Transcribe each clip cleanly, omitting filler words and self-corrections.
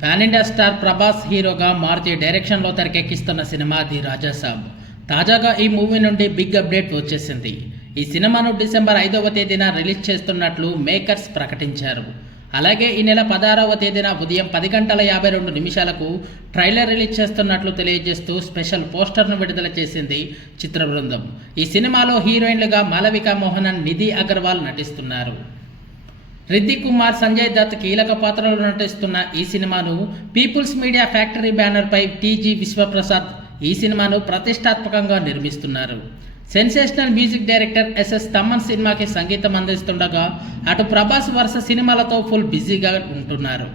Pan India star Prabhas హీరోగా మారుతి డైరెక్షన్లో తెరకెక్కిస్తున్న cinema the Raja Saab. తాజాగా ఈ మూవీ నుండి బిగ్ అప్డేట్ వచ్చేసింది. ఈ సినిమాను డిసెంబర్ 5వ తేదీన రిలీజ్ చేస్తున్నట్లు మేకర్స్ ప్రకటించారు. అలాగే ఈ నెల 16వ తేదీన ఉదయం 10:52 ట్రైలర్ రిలీజ్ చేస్తున్నట్లు తెలియజేస్తూ స్పెషల్ పోస్టర్ను విడుదల చేసింది చిత్ర బృందం. ఈ సినిమాలో హీరోయిన్లుగా మాలవిక మోహనన్, నిధి అగర్వాల్ నటిస్తున్నారు. రిద్దిక్ కుమార్, సంజయ్ దత్ కీలక పాత్రలో నటిస్తున్న ఈ సినిమాను పీపుల్స్ మీడియా ఫ్యాక్టరీ బ్యానర్పై టీజీ విశ్వప్రసాద్ ఈ సినిమాను ప్రతిష్టాత్మకంగా నిర్మిస్తున్నారు. Sensational music director SS Thaman సినిమాకి సంగీతం అందిస్తుండగా అటు ప్రభాస్ వరుస సినిమాలతో ఫుల్ బిజీగా ఉంటున్నారు.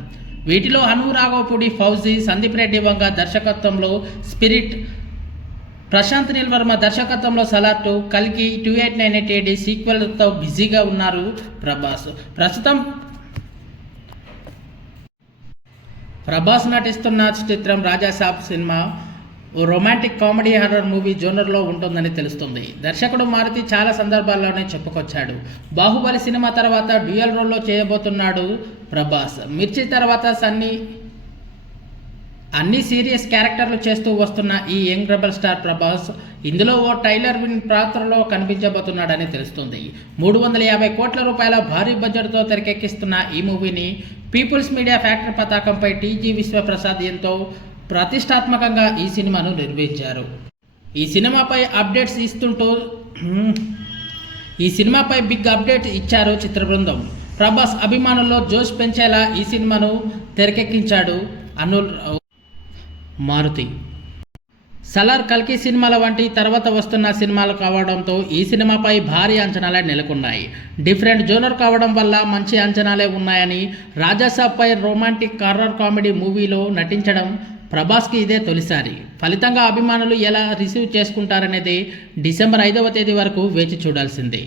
వీటిలో అనురాఘవపూడి ఫౌజీ, సందీప్ రెడ్డి వంగ దర్శకత్వంలో స్పిరిట్, ప్రశాంత్ నీల్ వర్మ దర్శకత్వంలో సలార్ 2, కల్కి 2898 AD సీక్వెల్తో బిజీగా ఉన్నారు ప్రభాస్. ప్రస్తుతం ప్రభాస్ నటిస్తున్న చిత్రం రాజాసాబ్ సినిమా రొమాంటిక్ కామెడీ హారర్ మూవీ జోనర్లో ఉంటుందని తెలుస్తుంది. దర్శకుడు మారుతి చాలా సందర్భాల్లోనే చెప్పుకొచ్చాడు. బాహుబలి సినిమా తర్వాత డ్యూయల్ రోల్లో చేయబోతున్నాడు ప్రభాస్. మిర్చి తర్వాత అన్ని సీరియస్ క్యారెక్టర్లు చేస్తూ వస్తున్న ఈ యంగ్ రెబల్ స్టార్ ప్రభాస్ ఇందులో ఓ టైలర్ విన్ పాత్రలో కనిపించబోతున్నాడని తెలుస్తుంది. 350 కోట్ల రూపాయల భారీ బడ్జెట్తో తెరకెక్కిస్తున్న ఈ మూవీని పీపుల్స్ మీడియా ఫ్యాక్టరీ పతాకంపై టీజీ విశ్వప్రసాద్ ఎంతో ప్రతిష్టాత్మకంగా ఈ సినిమాను నిర్మించారు. ఈ సినిమాపై బిగ్ అప్డేట్ ఇచ్చారు చిత్ర బృందం. ప్రభాస్ అభిమానుల్లో జోష్ పెంచేలా ఈ సినిమాను తెరకెక్కించాడు మారుతి. సలార్, కల్కి సినిమాల వంటి తర్వాత వస్తున్న సినిమాలు కావడంతో ఈ సినిమాపై భారీ అంచనాలే నెలకొన్నాయి. డిఫరెంట్ జోనర్ కావడం వల్ల మంచి అంచనాలే ఉన్నాయని, రాజాసాబ్పై రొమాంటిక్ హారర్ కామెడీ మూవీలో నటించడం ప్రభాస్కి ఇదే తొలిసారి. ఫలితంగా అభిమానులు ఎలా రిసీవ్ చేసుకుంటారనేది డిసెంబర్ 5వ తేదీ వరకు వేచి చూడాల్సిందే.